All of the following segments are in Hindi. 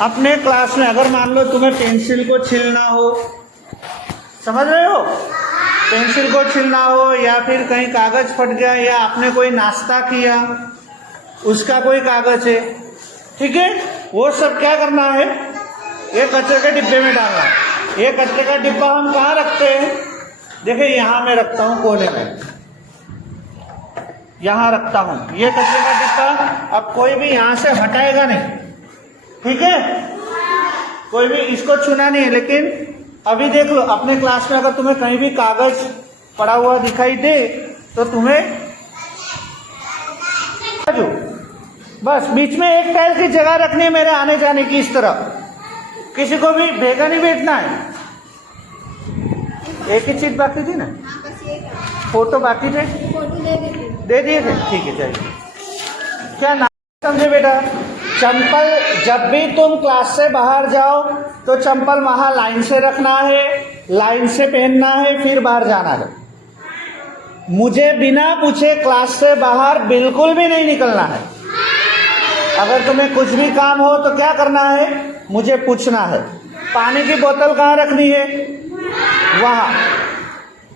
अपने क्लास में अगर मान लो तुम्हें पेंसिल को छीलना हो, समझ रहे हो, पेंसिल को छीलना हो या फिर कहीं कागज फट गया या आपने कोई नाश्ता किया उसका कोई कागज है, ठीक है, वो सब क्या करना है, ये कचरे के डिब्बे में डालना है। ये कचरे का डिब्बा हम कहाँ रखते हैं, देखिए यहाँ मैं रखता हूँ कोने में, यहाँ रखता हूँ ये कचरे का डिब्बा। अब कोई भी यहाँ से हटाएगा नहीं, ठीक है, कोई भी इसको छूना नहीं है। लेकिन अभी देख लो अपने क्लास में अगर तुम्हें कहीं भी कागज पड़ा हुआ दिखाई दे तो तुम्हें बस बीच में एक टाइल की जगह रखनी है मेरे आने जाने की, इस तरह किसी को भी भेगा नहीं बैठना है। एक ही चीज बाकी थी ना, फोटो बाकी थे, दे दिए थे, ठीक है चलिए। क्या नाम समझे बेटा, चंपल जब भी तुम क्लास से बाहर जाओ तो चंपल वहां लाइन से रखना है, लाइन से पहनना है, फिर बाहर जाना है। मुझे बिना पूछे क्लास से बाहर बिल्कुल भी नहीं निकलना है। अगर तुम्हें कुछ भी काम हो तो क्या करना है, मुझे पूछना है। पानी की बोतल कहाँ रखनी है, वहां,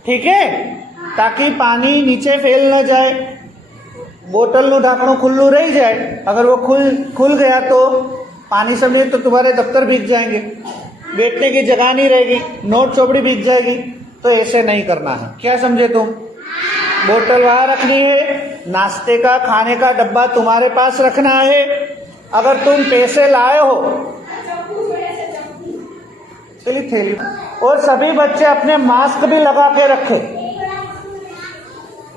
ठीक है, ताकि पानी नीचे फैल न जाए, बोतल નું ઢાંકણું खुल्लू रह जाए। अगर वो खुल गया तो पानी से तो तुम्हारे दफ्तर भीग जाएंगे, बैठने की जगह नहीं रहेगी, नोट चौपड़ी भीग जाएगी। तो ऐसे नहीं करना है, क्या समझे तुम। बोतल वहां रखनी है, नाश्ते का खाने का डब्बा तुम्हारे पास रखना है। अगर तुम पैसे लाए हो चलिए थैली, और सभी बच्चे अपने मास्क भी लगा के रखे,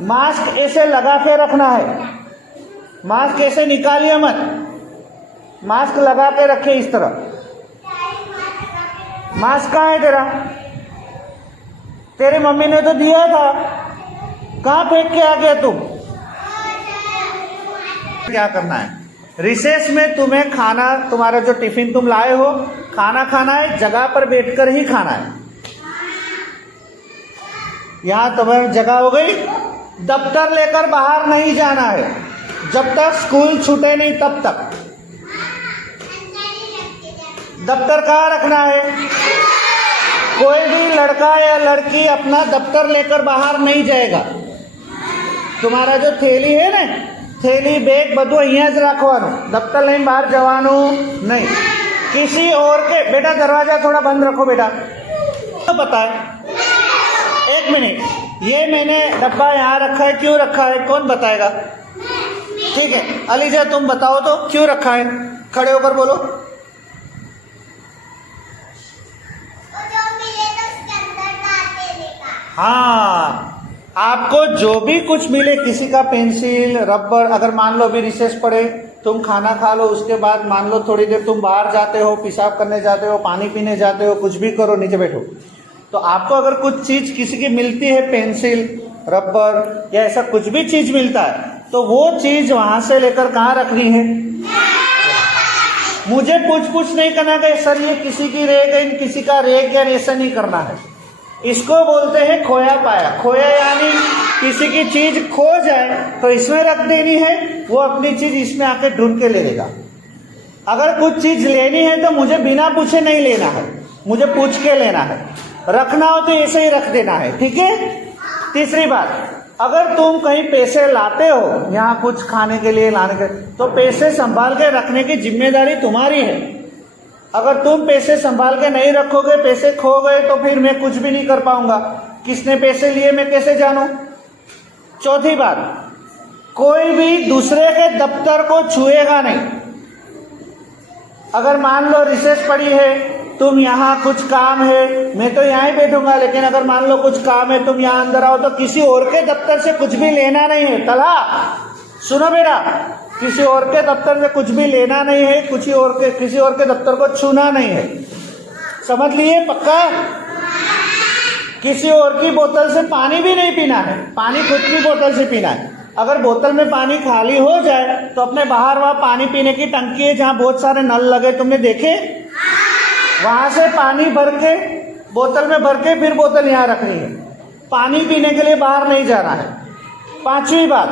मास्क ऐसे लगा के रखना है, मास्क ऐसे निकालिए मत, मास्क लगा के रखे इस तरह। मास्क कहाँ है तेरा, तेरी मम्मी ने तो दिया था, कहाँ फेंक के आ गया तुम। क्या करना है, रिसेस में तुम्हें खाना, तुम्हारा जो टिफिन तुम लाए हो खाना खाना है, जगह पर बैठकर ही खाना है। यहां तुम्हारी जगह हो गई। दफ्तर लेकर बाहर नहीं जाना है जब तक स्कूल छूटे नहीं तब तक। दफ्तर कहाँ रखना है, कोई भी लड़का या लड़की अपना दफ्तर लेकर बाहर नहीं जाएगा। तुम्हारा जो थैली है ना, थैली बैग બધું અહીંયા જ રાખવાનું, दफ्तर લઈને બહાર જવાનું नहीं। किसी और के, बेटा दरवाजा थोड़ा बंद रखो बेटा, तो पता है, एक मिनट, ये मैंने डब्बा यहाँ रखा है, क्यों रखा है, कौन बताएगा, ठीक है अलीजा तुम बताओ तो क्यों रखा है, खड़े होकर बोलो। हाँ, आपको जो भी कुछ मिले, किसी का पेंसिल रबर, अगर मान लो अभी रिसेस पड़े, तुम खाना खा लो, उसके बाद मान लो थोड़ी देर तुम बाहर जाते हो, पेशाब करने जाते हो, पानी पीने जाते हो, कुछ भी करो, नीचे बैठो, तो आपको अगर कुछ चीज किसी की मिलती है, पेंसिल रबर या ऐसा कुछ भी चीज मिलता है, तो वो चीज वहां से लेकर कहाँ रखनी है। मुझे पूछ नहीं करना कि सर ये किसी की रह गई, किसी का रह गया, ऐसा नहीं करना है। इसको बोलते हैं खोया पाया। खोया यानी किसी की चीज खो जाए तो इसमें रख देनी है, वो अपनी चीज इसमें आके ढूंढ के ले लेगा। अगर कुछ चीज लेनी है तो मुझे बिना पूछे नहीं लेना है, मुझे पूछ के लेना है। रखना हो तो ऐसे ही रख देना है, ठीक है। तीसरी बात, अगर तुम कहीं पैसे लाते हो, यहाँ कुछ खाने के लिए लाने के, तो पैसे संभाल के रखने की जिम्मेदारी तुम्हारी है। अगर तुम पैसे संभाल के नहीं रखोगे, पैसे खो गए तो फिर मैं कुछ भी नहीं कर पाऊंगा। किसने पैसे लिए मैं कैसे जानूं। चौथी बात, कोई भी दूसरे के दफ्तर को छुएगा नहीं। अगर मान लो रिसेस पड़ी है, तुम यहाँ कुछ काम है, मैं तो यहाँ ही बैठूंगा, लेकिन अगर मान लो कुछ काम है, तुम यहाँ अंदर आओ, तो किसी और के दफ्तर से कुछ भी लेना नहीं है। तला सुनो बेटा, किसी और के दफ्तर से कुछ भी लेना नहीं है, किसी और के दफ्तर को छूना नहीं है, समझ लिए पक्का। किसी और की बोतल से पानी भी नहीं पीना है, पानी खुद की बोतल से पीना है। अगर बोतल में पानी खाली हो जाए तो अपने बाहर वहां पानी पीने की टंकी है, जहां बहुत सारे नल लगे, तुमने देखे, वहां से पानी भर के बोतल में भर के फिर बोतल यहाँ रखनी है। पानी पीने के लिए बाहर नहीं जाना है। पांचवी बात,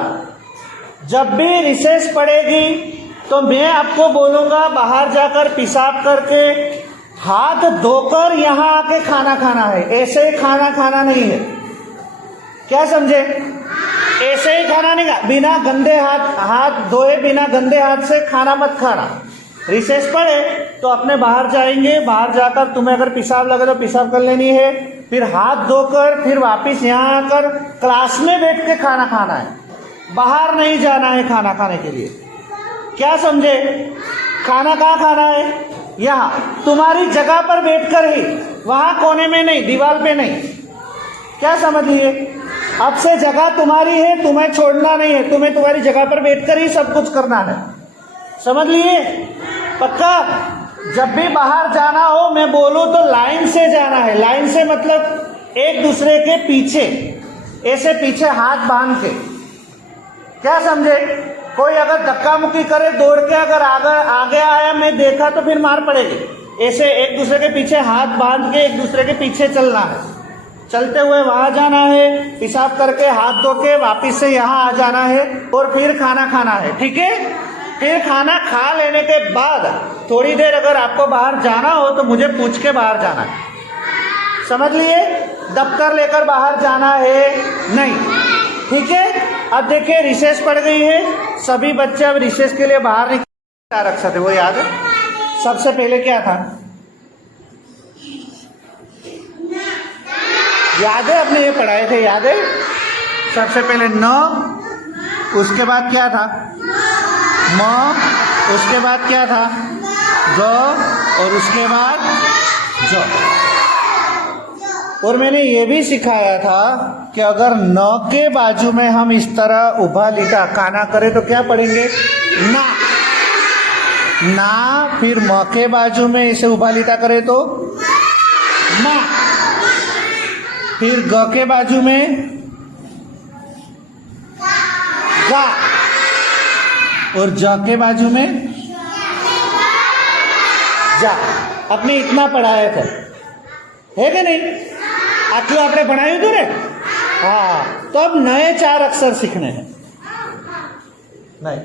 जब भी रिसेस पड़ेगी तो मैं आपको बोलूंगा बाहर जाकर पेशाब करके हाथ धोकर यहाँ आके खाना खाना है, ऐसे ही खाना खाना नहीं है। क्या समझे? ऐसे ही खाना नहीं, बिना गंदे हाथ धोए बिना गंदे हाथ से खाना मत खाना। रिसेस पड़े तो अपने बाहर जाएंगे, बाहर जाकर तुम्हें अगर पेशाब लगे तो पेशाब कर लेनी है, फिर हाथ धोकर फिर वापस यहाँ आकर क्लास में बैठ के खाना खाना है, बाहर नहीं जाना है खाना खाने के लिए। क्या समझे? खाना कहाँ खाना है? यहाँ तुम्हारी जगह पर बैठकर ही, वहाँ कोने में नहीं, दीवार पे नहीं। क्या समझ लिए? अब से जगह तुम्हारी है, तुम्हें छोड़ना नहीं है, तुम्हें तुम्हारी जगह पर बैठकर ही सब कुछ करना है। समझ लिए? पक्का? जब भी बाहर जाना हो मैं बोलूं तो लाइन से जाना है। लाइन से मतलब एक दूसरे के पीछे, ऐसे पीछे हाथ बांध के। क्या समझे? कोई अगर धक्का मुक्की करे दौड़ के अगर आगे आया मैं देखा तो फिर मार पड़ेगी। ऐसे एक दूसरे के पीछे हाथ बांध के एक दूसरे के पीछे चलना है। चलते हुए वहां जाना है, पेशाब करके हाथ धो के वापिस से यहाँ आ जाना है और फिर खाना खाना है। ठीक है? फिर खाना खा लेने के बाद थोड़ी देर अगर आपको बाहर जाना हो तो मुझे पूछ के बाहर जाना है। समझ लिए? दफ्तर लेकर बाहर जाना है नहीं। ठीक है? अब देखिए रिसेस पड़ गई है, सभी बच्चे अब रिसेस के लिए बाहर नहीं क्या रख सकते, वो याद है? सबसे पहले क्या था? याद है? अपने ये पढ़ाए थे, याद है? सबसे पहले न, उसके बाद क्या था? म, उसके बाद क्या था? ग, और उसके बाद ज। और मैंने ये भी सिखाया था कि अगर न के बाजू में हम इस तरह उभा लिटा काना करें तो क्या पढ़ेंगे? ना। ना, फिर म के बाजू में इसे उभा लिटा करें तो मा, फिर ग के बाजू में गा, और ज के बाजू में जा। अपने इतना पढ़ाया था, है कि नहीं? आटलू आपने भणाયું હતું ને? हाँ, तो अब नए 4 अक्षर सीखने हैं। नहीं,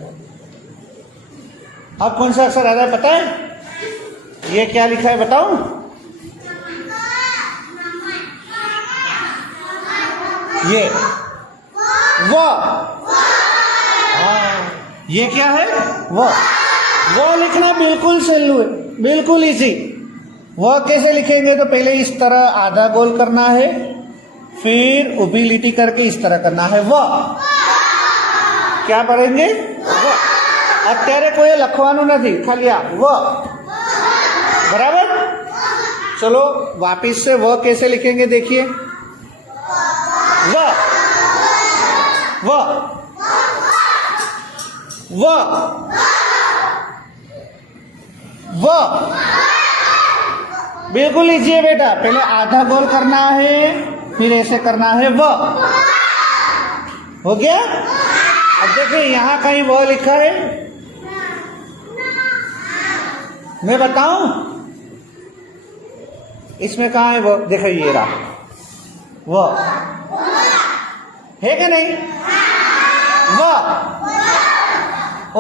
अब कौन सा अक्षर आ रहा है पता है? ये क्या लिखा है बताऊं? ये वो, ये क्या है? वो लिखना बिल्कुल सल्लू है, बिल्कुल इजी। वह कैसे लिखेंगे? तो पहले इस तरह आधा गोल करना है, फिर उभी लिटी करके इस तरह करना है। वह क्या पढ़ेंगे? वह। અત્યારે કોઈ લખવાનું નથી, ખાલી આ વ। बराबर? चलो वापिस से वह कैसे लिखेंगे देखिए। वह, वह, वह, वह। बिल्कुल लीजिए बेटा, पहले आधा गोल करना है, फिर ऐसे करना है वह। हो गया? अब देखिए यहाँ कहीं वह लिखा है, मैं बताऊं? इसमें कहाँ है वो? देखो ये रहा वो, है कि नहीं? वो।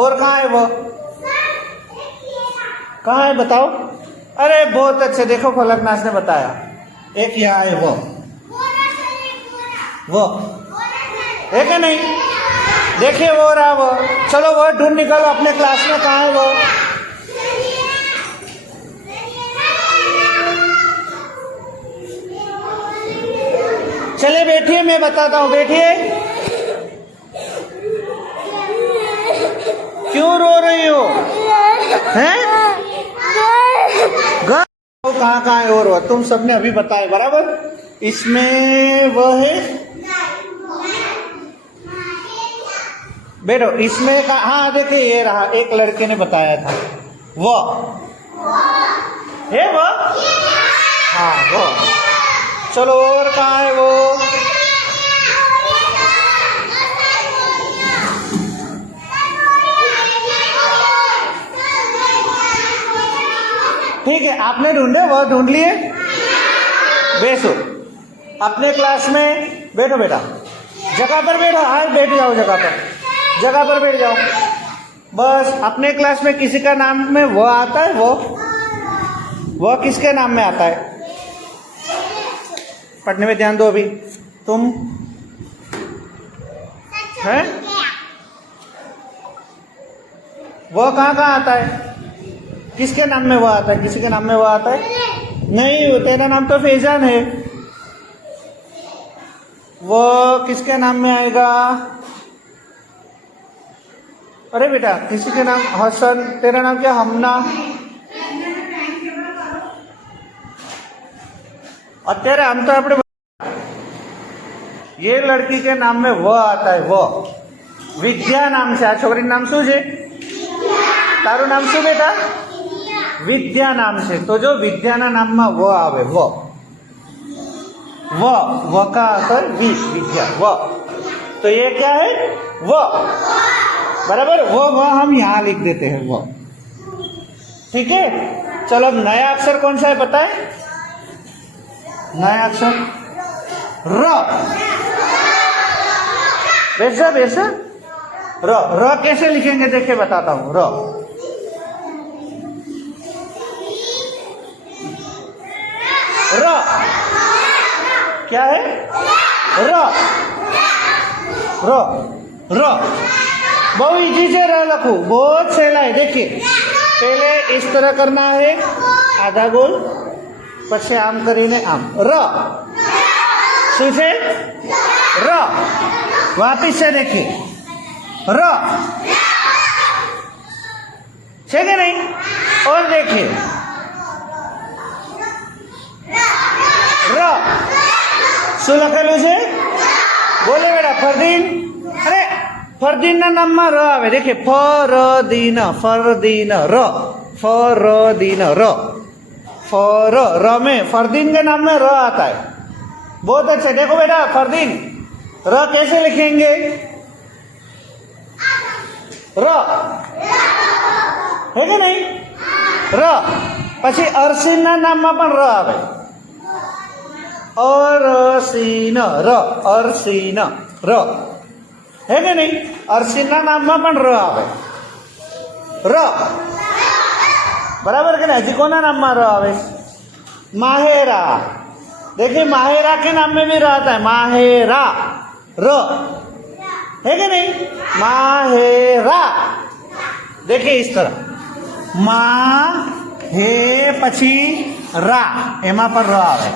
और कहाँ है वो? कहाँ है बताओ? अरे बहुत अच्छे, देखो फलकनाथ ने बताया, एक यहाँ है वो, है कि नहीं? देखिए वो रहा वो। चलो वो ढूंढ निकालो अपने क्लास में, कहाँ है वो? चले बैठिए, मैं बताता हूँ, बैठिए। क्यों रो रही हो? हैं? कहाँ है और वह? तुम सबने अभी बताया बराबर। इसमें वह है, बैठो। इसमें का, हाँ देखिए ये रहा, एक लड़के ने बताया था वो है वो। हाँ वो। चलो और कहाँ है वो? ठीक है, आपने ढूंढे, वो ढूंढ लिए। बैठो अपने क्लास में, बैठो बेटा, जगह पर बैठो। हाँ बैठ जाओ, जगह पर बैठ जाओ। बस अपने क्लास में किसी का नाम में वो आता है, वो किसके नाम में आता है? पढ़ने में ध्यान दो अभी। तुम है वो कहाँ कहाँ आता है? किसके नाम में वो आता है? किसी के नाम में वो आता है? नहीं, तेरा नाम तो फैजान है, वो किसके नाम में आएगा? अरे बेटा किसी के नाम हसन, तेरा नाम क्या? हमना। અત્યારે આમ તો આપણે ये लड़की के नाम में वो आता है, वो विद्या नाम से। आ छोकरी नाम शू है? तारू नाम शू बेटा? विद्या नाम से। तो जो विद्या ना नाम में वो आवे, वो का आता है विद्या, वो। तो ये क्या है? वो, बराबर। वो हम यहाँ लिख देते हैं, वो। ठीक है, चलो अब नया अक्षर कौन सा है पता है? नया अक्षर र। वैसा र कैसे लिखेंगे देखिए, बताता हूं। र क्या है? र बहुत इजी से र लखू, बहुत सहेला है। देखिए पहले इस तरह करना है, आधा गोल, પછી આમ કરીને આમ। र શું છે? र। वापिस से देखिए, र છે કે नहीं? और देखिए र શું લખેલું છે? બોલે બેટા ફરદીન। અરે ફરદીન ના નામમાં र આવે। देखिए फरदीन, फरदीन र, फरदीन र, र में फरदीन के नाम में र आता है। बहुत अच्छे। देखो बेटा फरदीन र कैसे लिखेंगे? र है कि नहीं? र પછી અરસીન ના નામમાં પણ र આવે। અરસીન र, અરસીન र है कि नहीं? અરસીન ના નામમાં પણ र આવે। र बराबर के ना? हजी कोना नाम में र आवे? माहेरा। देखिए माहेरा के नाम में भी र आता है, माहेरा र, है कि नहीं? माहेरा। देखिए इस तरह मा हे पछी रा, एमा पर र आवे,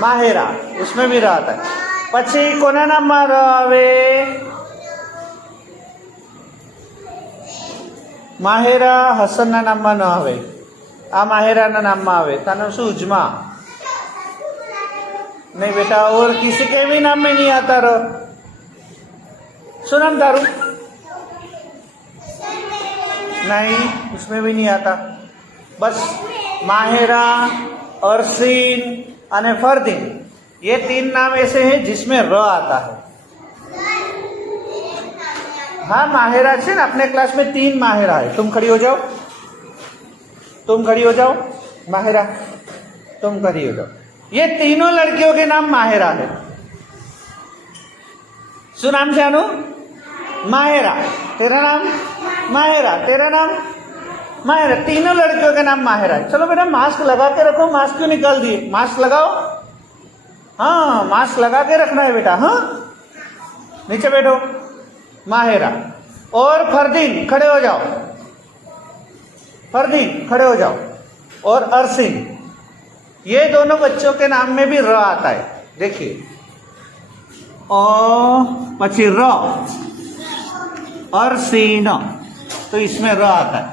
माहेरा, उसमें भी र आता है। पछी कोना नाम में र आवे? माहेरा हसन ना नाम में न आवे, आ माहेरा ना नाम में आवे। तानो शू? उजमा। नहीं बेटा, और किसी के भी नाम में नहीं आता र। शू नाम तारू? नहीं, उसमें भी नहीं आता। बस माहेरा, अरसीन और फरदीन, ये तीन नाम ऐसे हैं जिसमें र आता है। हाँ माहेरा है ना, अपने क्लास में 3 माहेरा है। तुम खड़ी हो जाओ, तुम खड़ी हो जाओ। माहेरा तुम खड़ी हो जाओ। ये तीनों लड़कियों के नाम माहेरा है। शू नाम से अनु? माहेरा। तेरा नाम? माहेरा। तेरा नाम? माहेरा। तीनों लड़कियों के नाम माहेरा है। चलो बेटा मास्क लगा के रखो। मास्क क्यों निकाल दिए? मास्क लगाओ। हाँ मास्क लगा के रखना है बेटा। हाँ नीचे बैठो। माहेरा। और फरदीन खड़े हो जाओ, फरदीन खड़े हो जाओ। और अरसीन, ये दोनों बच्चों के नाम में भी र आता है। देखिए ओ पची र, अरसीन, तो इसमें र आता है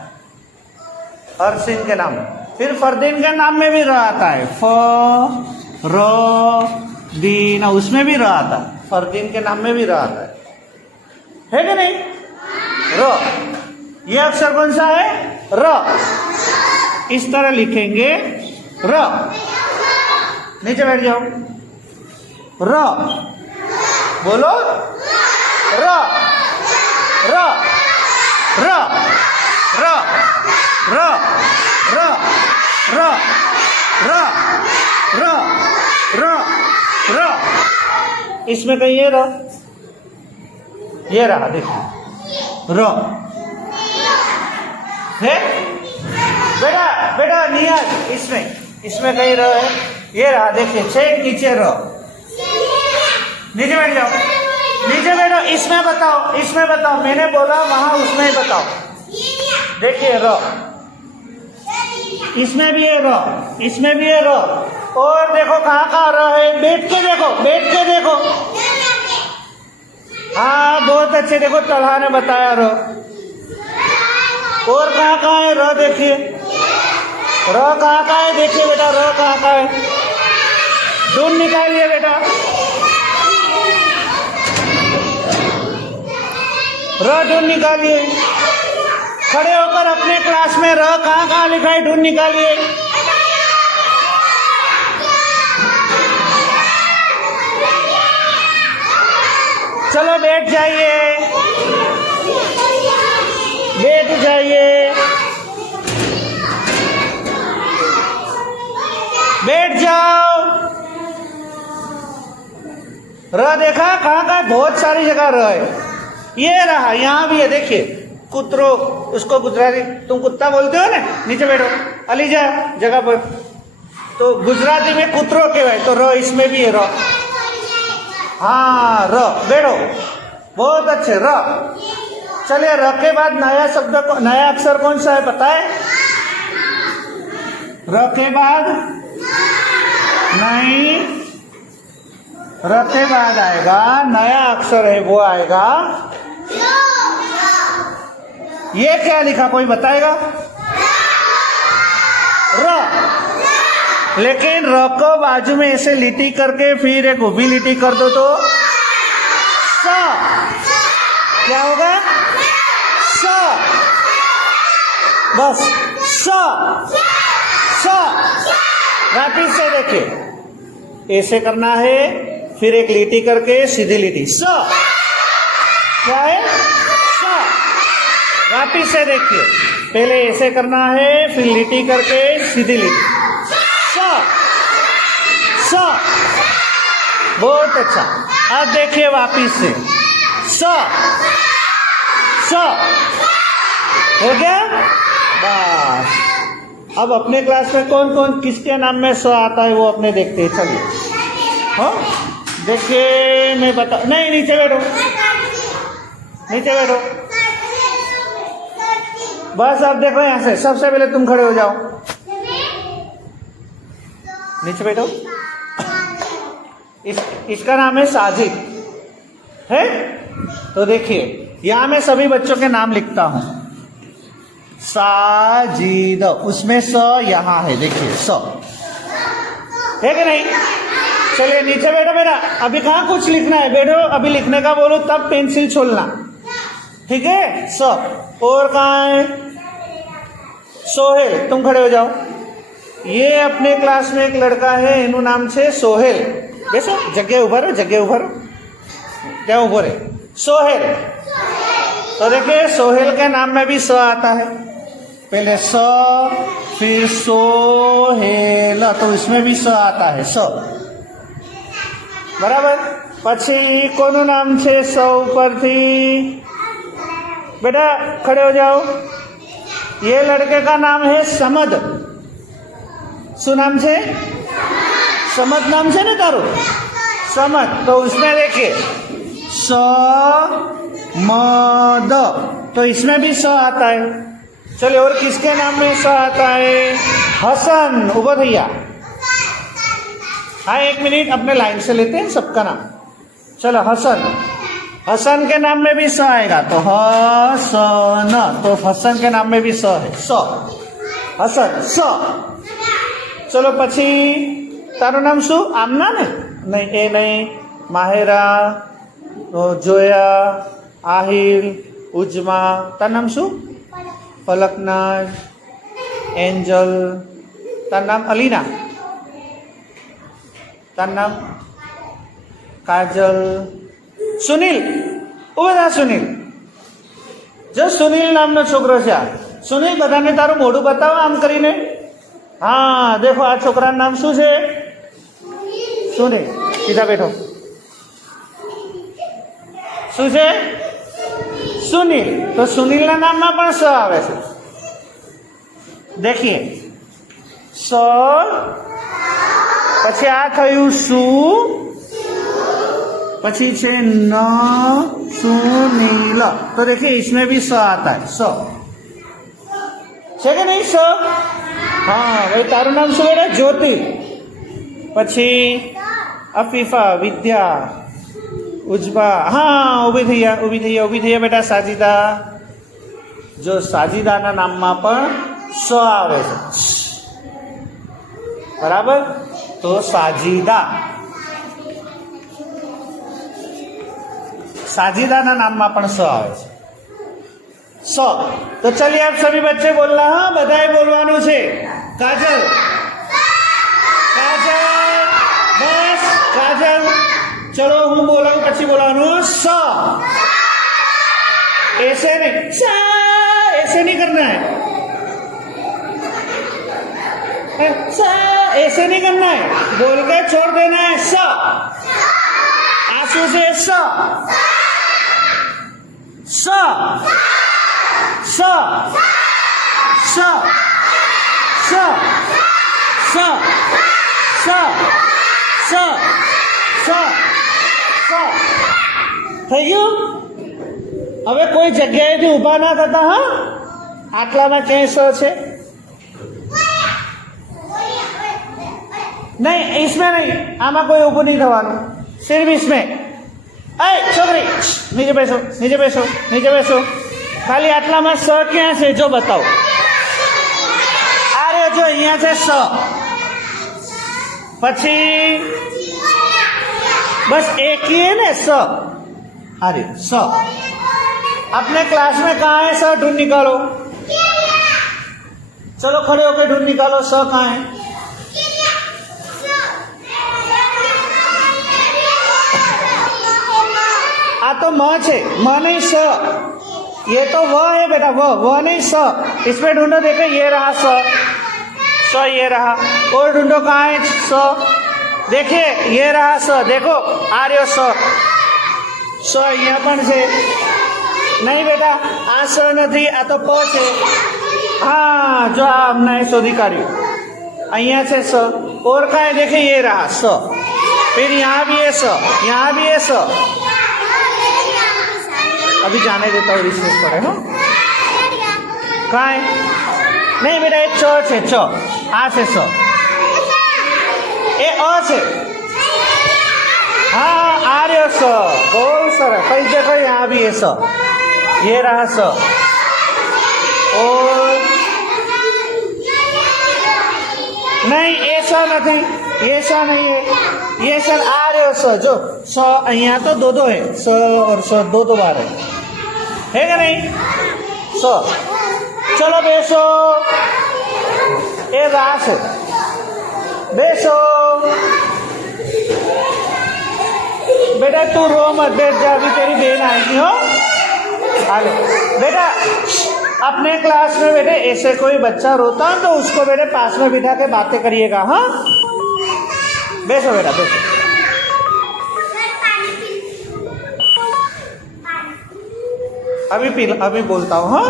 अरसीन के नाम। फिर फरदीन के नाम में भी र आता है, फ र दीन, उसमें भी र आता है। फरदीन के नाम में भी र आता है कि नहीं? र। ये अक्षर कौन सा है? र। इस तरह लिखेंगे र। नीचे बैठ जाओ। र बोलो, र र र र र र र र र र र। इसमें कहीं ये रहा, देखिए र है बेटा बेटा नियाज इसमें कहीं र है, ये रहा देखिए, छेक नीचे र, नीचे बैठ जाओ, नीचे बैठो, इसमें बताओ, मैंने बोला वहां उसमें ही बताओ। देखिए र, इसमें भी है र, इसमें भी है र, और देखो कहाँ र है, बैठ के देखो, हाँ बहुत अच्छे, देखो तलहा ने बताया र, और कहाँ है र, देखिए र कहाँ है, देखिए बेटा र कहाँ है, ढूंढ निकालिए बेटा, र ढूंढ निकालिए, खड़े होकर अपने क्लास में र कहाँ लिखा है ढूंढ निकालिए। चलो बैठ जाइए, बैठ जाओ। र देखा कहाँ बहुत सारी जगह र है, ये रहा, यहाँ भी है, देखिए कुतरो, उसको गुजराती तुम कुत्ता बोलते हो ना, नीचे बैठो, अली जा जगह पर, तो गुजराती में कुतरो कहवाय, तो र इसमें भी है र, हाँ र, बैठो, बहुत अच्छे र। चलिए र के बाद नया अक्षर कौन सा है पता है? र के बाद नहीं, र के बाद आएगा नया अक्षर है, वो आएगा, ये क्या लिखा कोई बताएगा? र, लेकिन र को बाजू में ऐसे लिटी करके फिर एक ऊभी लिटी कर दो तो स, क्या होगा? स, बस स, वापिस से देखिए, ऐसे करना है, फिर एक लिटी करके सीधी लिटी, स, क्या है? स, वापिस से देखिए, पहले ऐसे करना है, फिर लिटी करके सीधी लिटी, स, बहुत अच्छा। अब देखिए वापिस से, स हो गया, बस। अब अपने क्लास में कौन कौन किसके नाम में स आता है वो अपने देखते हैं, चलिए। हाँ देखिए, मैं बता, नहीं नीचे बैठो, बस। अब देखो यहाँ से, सबसे पहले तुम खड़े हो जाओ, नीचे बैठो। इसका नाम है साजिद, है? तो देखिए यहाँ मैं सभी बच्चों के नाम लिखता हूँ, साजिद, उसमें स यहाँ है, देखिए स है कि नहीं? चलिए नीचे बैठो बेटा, अभी कहाँ कुछ लिखना है, बैठो, अभी लिखने का बोलो तब पेंसिल छोड़ना, ठीक है? स, और कहाँ है? सोहेल, तुम खड़े हो जाओ। ये अपने क्लास में एक लड़का है, इनू नाम छे सोहेल, बेसो जगह उभर, क्या उभर है? सोहेल। तो देखिए सोहेल के नाम में भी स आता है, पहले स, फिर सोहेल, तो इसमें भी स आता है, स, बराबर। पछी कोनु नाम छे स ऊपर थी, बेटा खड़े हो जाओ। ये लड़के का नाम है समद, શું નામ છે? समद नाम છે ने तारो, समद, तो उसमें देखिए स म द, तो इसमें भी स आता है। चलिए और किसके नाम में स आता है? हसन, उभर भैया, हाँ 1 मिनट, अपने लाइन से लेते हैं सबका नाम। चलो हसन, हसन के नाम में भी स आएगा, तो हसन, तो हसन के नाम में भी स है, स, हसन, स। चलो पछी तारू नाम शू? आमना ने? नहीं, ए नहीं, माहेरा, जोया, आहिल, उजमा, तार नाम शू? फलकनाज, एंजल, तार नाम? अलीना, तार नाम? काजल, सुनील, उभा सुनील, जो सुनील नामનો છોકરો છે। સુनील બધાને તારું મોઢું બતાવો આમ કરીને। हाँ देखो आ छोकरा नाम शू है? सुनील, सीधा बैठो। शू है? सुनील, तो सुनीलના નામમાં પણ સ આવે છે. देखिए સ પછી આ થયું સુ, પછી છે ન सुनील. तो देखिए इसमें भी स आता है. स છે કે નહીં? સ. हाँ भाई तारू नाम શું બેટા? ज्योति. પછી अफीफा, विद्या, उज्बा. हाँ ઊભી થઈ ગયા બેટા. साजिदा. जो साजिदाના નામમાં પણ સ આવે છે. बराबर. तो साजिदा, साजिदाના નામમાં પણ સ આવે છે. स. तो चलिए आप सभी बच्चे बोलना. हाँ बधाई बोलवानुं छे. काजल, काजल, बस काजल. चलो हूँ बोलाऊं પછી બોલવાનું સ. ऐसे नहीं, स ऐसे नहीं करना है. स ऐसे नहीं करना है. बोल के छोड़ देना है. स आंसू से स स स स स स स स स સ. થઈ ગયું? હવે કોઈ જગ્યાએથી ઊભા ના થતા. હા આટલામાં ક્યાંય સ છે? नहीं इसमें नहीं. आमा कोई ऊपर नहीं थवानु. सिर्फ इसमें. अरे छोकरी नीचे बैसो, नीचे बैसो, नीचे बैसो. खाली आटला में स क्या है जो बताओ. अरे जो यहाँ से स પછી बस एक ही है ना स. अरे स अपने क्लास में कहाँ है? स ढूंढ निकालो. चलो खड़े होकर ढूंढ निकालो. स कहाँ है? आ तो म है, म नहीं स. ये तो व है बेटा, व नहीं स. इसमें ढूंढो. देखो ये रहा स, स ये रहा. और ढूंढो कहाँ है स. देखिए ये रहा स. देखो आ रहे स. स यहाँ पर है. नहीं बेटा आ स नहीं, आ तो प है. हाँ जो हमने शोधी काढ़्યું. અહીંયા છે स. और कहाँ है? देखिए ये रहा स. फिर यहाँ भी है स, यहाँ भी है स. अभी जाने देता हूँ, रिसेस पड़े. हो कहाँ है? नहीं बेटा ये च है. च आ से स. ए अ है. हाँ आ रहे हो स. बहुत सारा. कई जगह यहाँ भी है स. ये रहा स. और नहीं ऐसा नहीं, ये सा नहीं है. ये सर आ रहे हो स. जो स यहाँ तो दो है. स और स दो बार है क्या नहीं? स. चलो बैसो. ये रास है. बैसो बेटा. तू रो मत, बैठ जा. अभी तेरी बहन आएगी. हो आले बेटा. अपने क्लास में बेटे ऐसे कोई बच्चा रोता है तो उसको बेटे पास में बिठा के बातें करिएगा. हाँ बैठो बेटा, बैठो. अभी बोलता हूँ. हाँ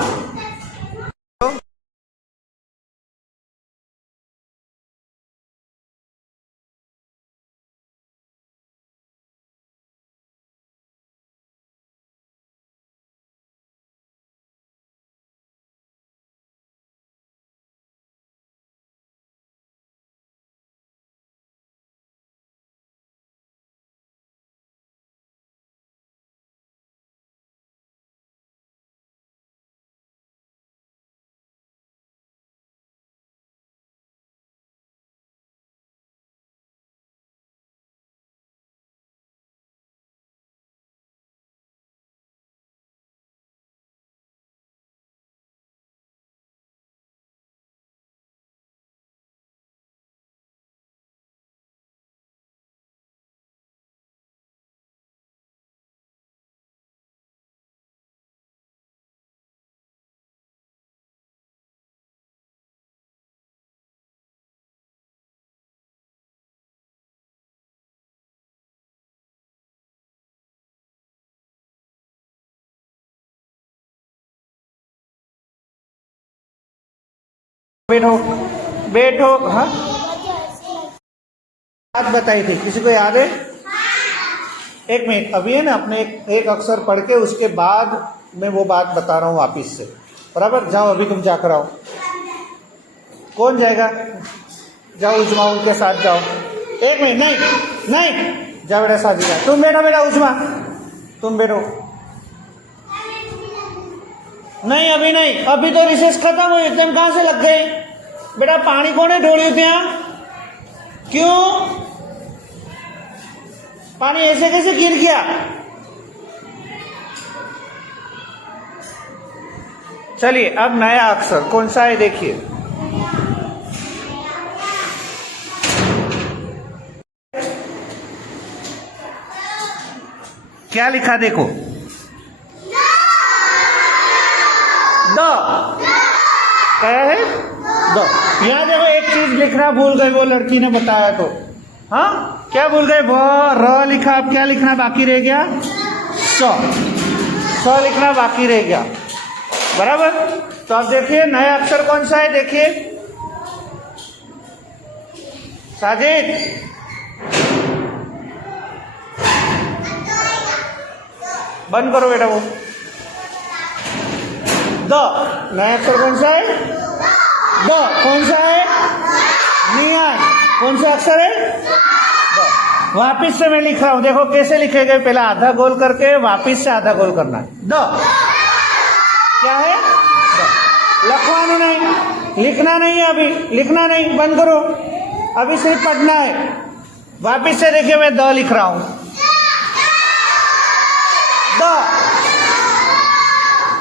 बैठो बैठो। हाँ, बात बताई थी, किसी को याद है? एक मिनट, अभी है ना, अपने एक अक्षर पढ़ के उसके बाद मैं वो बात बता रहा हूँ वापिस से, बराबर? जाओ अभी तुम जाकर आओ। कौन जाएगा? जाओ उजमा, उनके साथ जाओ। एक मिनट, नहीं नहीं, जाओ बेटा साजिदा, तुम बैठो बेटा उजमा, तुम बैठो। नहीं अभी नहीं, अभी तो रिसेस खत्म हुई, तुम कहां से लग गए? बेटा पानी कोने ढोली त्या? क्यों पानी ऐसे कैसे गिर गया? चलिए अब नया अक्षर कौन सा है देखिए। क्या लिखा देखो, द। क्या है? द। यहां देखो, एक चीज लिखना भूल गए, वो लड़की ने बताया तो। हाँ, क्या भूल गए? व र लिखा, अब क्या लिखना बाकी रह गया? स। स लिखना बाकी रह गया, बराबर? तो अब देखिए नया अक्षर कौन सा है, देखिए साजिद। बंद करो बेटा वो। द। नया अक्षर कौन सा है? द। कौन सा है? नियान। कौन सा अक्षर है? द। वापिस से मैं लिख रहा हूं, देखो कैसे लिखेंगे। पहले आधा गोल करके वापिस से आधा गोल करना है। द। क्या है? द। लखवाना नहीं, लिखना नहीं है अभी, लिखना नहीं, बंद करो। अभी सिर्फ पढ़ना है। वापिस से देखिए, मैं द लिख रहा हूं, द।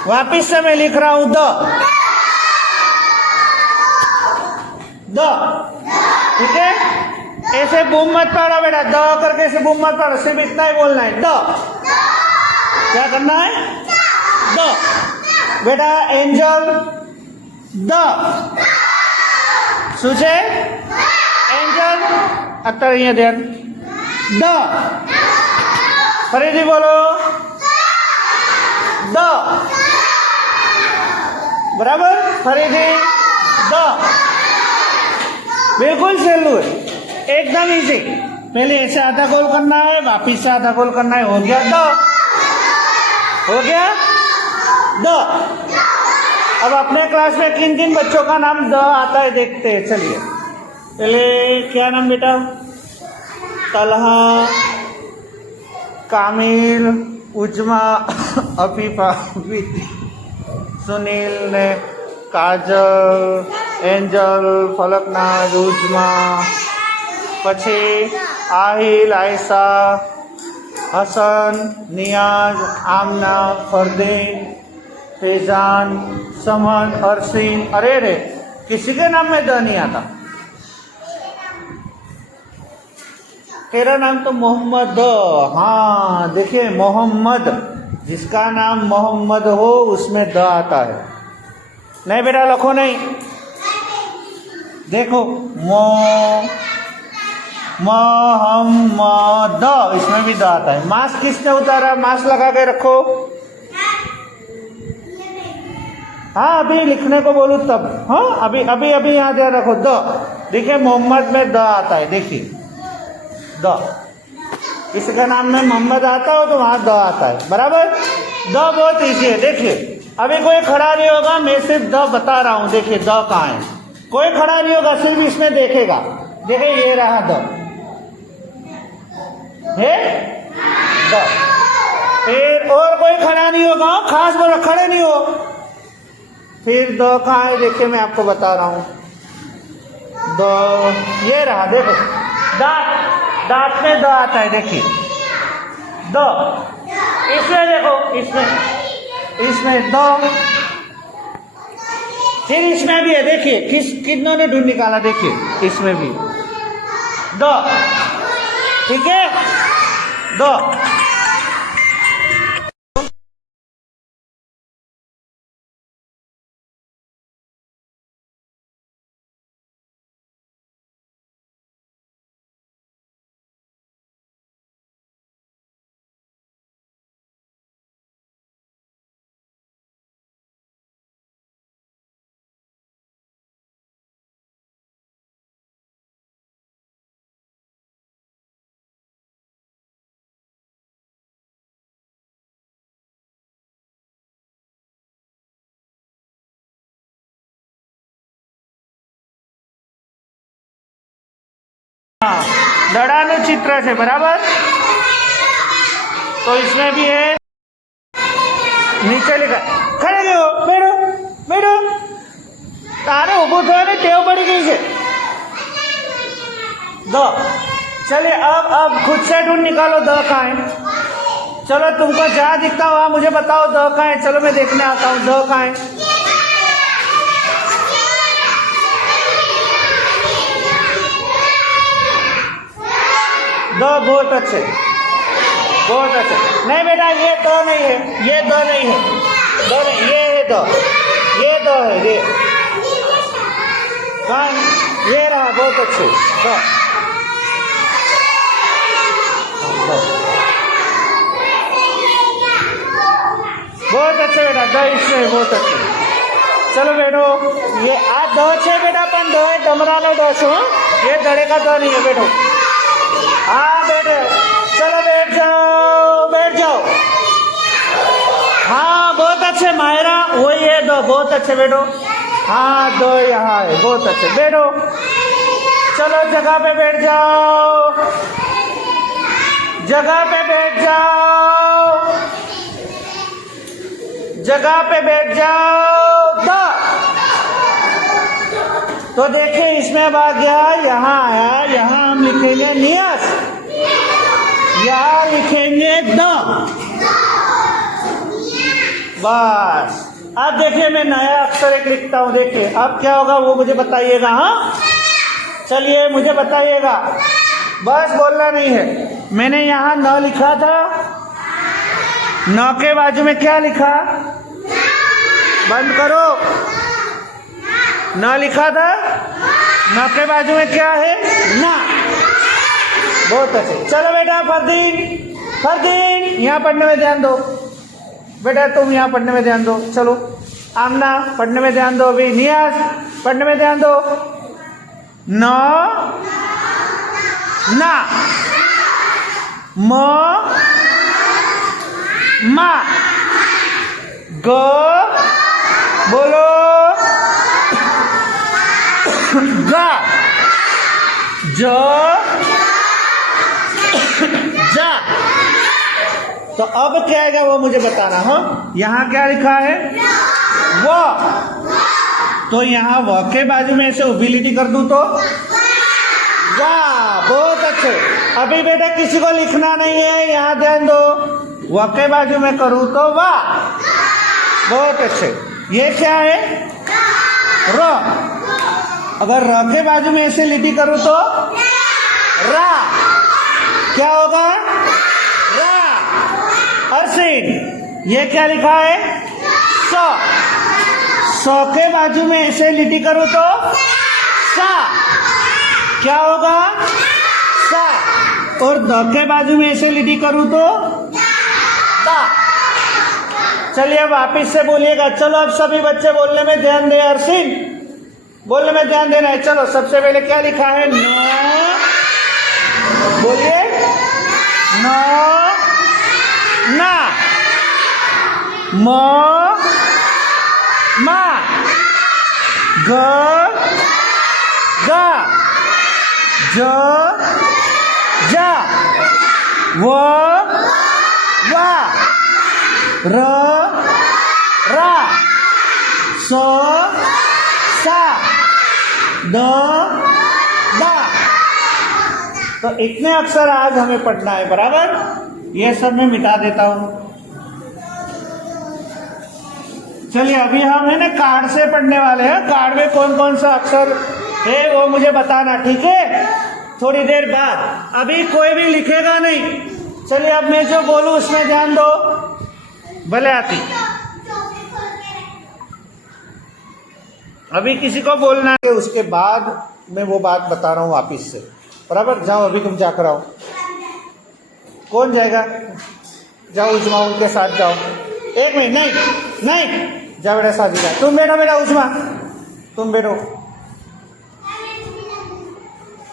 वापिस से मैं लिख रहा हूं द, द। ठीक है? ऐसे बूम मत पढ़ो बेटा, द करके ऐसे बूम मत पढ़ो, सिर्फ इतना ही बोलना है, द। क्या करना है? द। बेटा एंजल, द। सूचे एंजल, अत्तर यहाँ ध्यान, द। फरीदी बोलो, द। बराबर? फरीदी, द। बिल्कुल सही है, एकदम इजी। पहले ऐसे आधा गोल करना है, वापिस से आधा गोल करना है, हो गया द, हो गया द। अब अपने क्लास में किन किन बच्चों का नाम द आता है देखते हैं, चलिए। पहले क्या नाम बेटा? तलहा, कामिल, उजमा, अफीफा, सुनील ने, काजल, एंजल, फलकनाज, उजमा, पछी आहिल, आयशा, हसन, नियाज, आमना, फरदीन, फैजान, समन, अरसीन। अरे रे, किसी के नाम में द नहीं आता। तेरा नाम तो मोहम्मद, हाँ देखिए मोहम्मद, जिसका नाम मोहम्मद हो उसमें द आता है। नहीं बेटा लिखो नहीं, देखो मोहम्मद, इसमें भी द आता है। मास्क किसने उतारा? मास्क लगा के रखो। हाँ अभी लिखने को बोलूँ तब, हाँ अभी अभी अभी यहाँ ध्यान रखो, द। देखिए मोहम्मद में द आता है, देखिए द। किसी का नाम में मोहम्मद आता हो तो वहां द आता है, बराबर? द बहुत ईजी है, देखिए अभी कोई खड़ा नहीं होगा, मैं सिर्फ द बता रहा हूं, देखिए द कहाँ है। कोई खड़ा नहीं होगा, सिर्फ इसमें देखेगा, देखिए ये रहा द, है द। फिर और कोई खड़ा नहीं होगा, खास बोलो खड़े नहीं हो, फिर द कहाँ है देखिए, मैं आपको बता रहा हूं, द ये रहा, देखो दांत, दांत में द आता है, देखिए द। इसमें देखो, इसमें द, फिर इसमें भी है, देखिए कितनों ने ढूंढ निकाला, देखिए इसमें भी द, ठीक है द। हाँ, दड़ानु चित्र है बराबर। तो इसमें भी है, नीचे लिखा खड़े गए बैठो बैठो तारे उभो थयो ने टेव पड़ी गई है द। चलिए अब खुद से ढूंढ निकालो द कहाँ है। चलो तुमको जहाँ दिखता हुआ मुझे बताओ द कहाँ है। चलो मैं देखने आता हूँ द कहाँ है। द बहुत अच्छे बहुत अच्छे। नहीं बेटा ये द नहीं है, ये द नहीं है, द नहीं, ये है द, ये द है ये। हाँ ये रहा बहुत अच्छे द। बहुत अच्छे बेटा द इसमें बहुत अच्छे। चलो बैठो ये आ द छे बेटा पण द है डमरानो द छो ये दड़े का द नहीं है बैठो। हाँ बैठो चलो बैठ जाओ बैठ जाओ। हाँ बहुत अच्छे मायरा वही है दो बहुत अच्छे बैठो। हाँ दो यहाँ है बहुत अच्छे बैठो। चलो जगह पे बैठ जाओ जगह पे बैठ जाओ जगह पे बैठ जाओ दो। तो देखिए इसमें अब आ गया यहाँ आया यहाँ हम लिखेंगे नियस यहाँ लिखेंगे द बस। अब देखिए मैं नया अक्षर एक लिखता हूँ देखिए अब क्या होगा वो मुझे बताइएगा। हाँ चलिए मुझे बताइएगा बस बोलना नहीं है। मैंने यहाँ न लिखा था न के बाजू में क्या लिखा बंद करो न लिखा था न के बाजू में क्या है ना। बहुत अच्छे चलो बेटा फरदीन फरदीन यहाँ पढ़ने में ध्यान दो बेटा तुम यहाँ पढ़ने में ध्यान दो। चलो आमना पढ़ने में ध्यान दो। अभी नियाज पढ़ने में ध्यान दो। न ना म मा ग बोलो गा ज जा। तो अब क्या आएगा वो मुझे बताना हो। यहाँ क्या लिखा है वो तो यहाँ व के बाजू में ऐसे उबिलिटी कर दूं तो वाह बहुत अच्छे। अभी बेटा किसी को लिखना नहीं है यहाँ ध्यान दो। व के बाजू में करूँ तो वाह बहुत अच्छे। ये क्या है र। अगर र के बाजू में ऐसे लिटी करूँ तो रा क्या होगा रा। अरसिन ये क्या लिखा है स। स के बाजू में ऐसे लिटी करूँ तो सा क्या होगा सा। और द के बाजू में ऐसे लिटी करूँ तो दा। चलिए अब वापिस से बोलिएगा। चलो अब सभी बच्चे बोलने में ध्यान दें। अरसिन बोलने में ध्यान देना है। चलो सबसे पहले क्या लिखा है न बोलिए न ना म मा ग गा ज जा व वा र रा स सा द दा। तो इतने अक्षर आज हमें पढ़ना है बराबर। ये सब मैं मिटा देता हूं। चलिए अभी हम है ना कार्ड से पढ़ने वाले हैं। कार्ड में कौन कौन सा अक्षर है वो मुझे बताना ठीक है थोड़ी देर बाद। अभी कोई भी लिखेगा नहीं। चलिए अब मैं जो बोलूं उसमें ध्यान दो। भले आती अभी किसी को बोलना है उसके बाद मैं वो बात बता रहा हूँ वापिस से बराबर। जाओ अभी तुम जाकर आओ। कौन जाएगा जाओ उजमा उनके साथ जाओ। एक मिनट नहीं नहीं जाओ बेटा शादी का तुम बैठो बेटा उजमा तुम बैठो।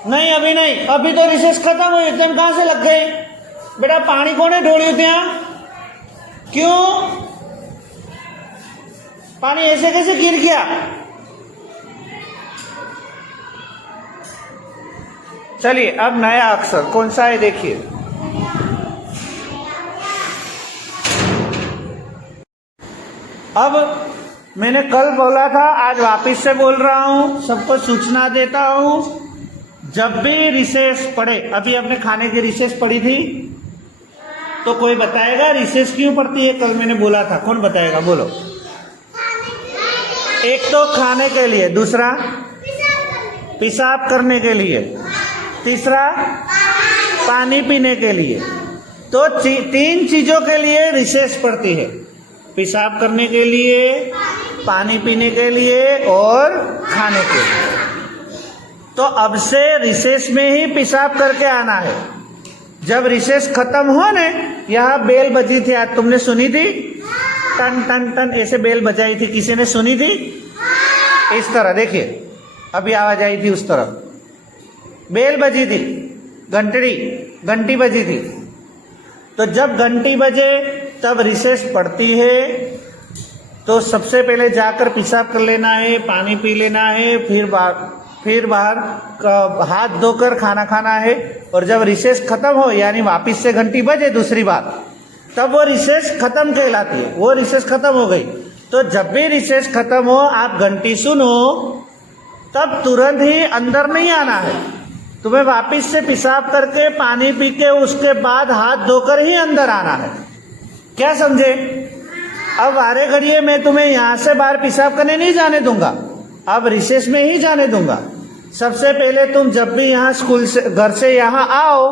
नहीं अभी नहीं अभी तो रिसेस खत्म हुई एकदम कहाँ से लग गए बेटा। पानी कोने ढोली त्या क्यों पानी ऐसे कैसे गिर गया। चलिए अब नया अक्षर कौन सा है देखिए। अब मैंने कल बोला था, आज वापस से बोल रहा हूं, सबको सूचना देता हूं। जब भी रिसेस पड़े, अभी आपने खाने की रिसेस पड़ी थी, तो कोई बताएगा रिसेस क्यों पड़ती है? कल मैंने बोला था, कौन बताएगा? बोलो। एक तो खाने के लिए, दूसरा पेशाब करने के लिए, तीसरा पानी पीने के लिए। तो 3 चीजों के लिए रिसेस पड़ती है, पेशाब करने के लिए, पानी पीने के लिए और खाने के लिए। तो अब से रिसेस में ही पेशाब करके आना है। जब रिसेस खत्म हो ने, यहाँ बेल बजी थी, आज तुमने सुनी थी? टन टन टन ऐसे बेल बजाई थी, किसी ने सुनी थी? इस तरह देखिए, अभी आवाज आई थी उस तरफ, बेल बजी थी, घंटी बजी थी। तो जब घंटी बजे तब रिसेस पड़ती है, तो सबसे पहले जाकर पेशाब कर लेना है, पानी पी लेना है, फिर बाहर हाथ धोकर खाना खाना है। और जब रिसेस खत्म हो, यानी वापिस से घंटी बजे दूसरी बार, तब वो रिसेस खत्म कहलाती है। वो रिसेस खत्म हो गई। तो जब भी रिसेस खत्म हो, आप घंटी सुनो, तब तुरंत ही अंदर नहीं आना है। तुम्हें वापिस से पेशाब करके, पानी पी के, उसके बाद हाथ धोकर ही अंदर आना है। क्या समझे? अब वारे घड़िए मैं तुम्हें यहां से बाहर पेशाब करने नहीं जाने दूंगा, अब रिसेस में ही जाने दूंगा। सबसे पहले तुम जब भी यहाँ स्कूल से, घर से यहाँ आओ,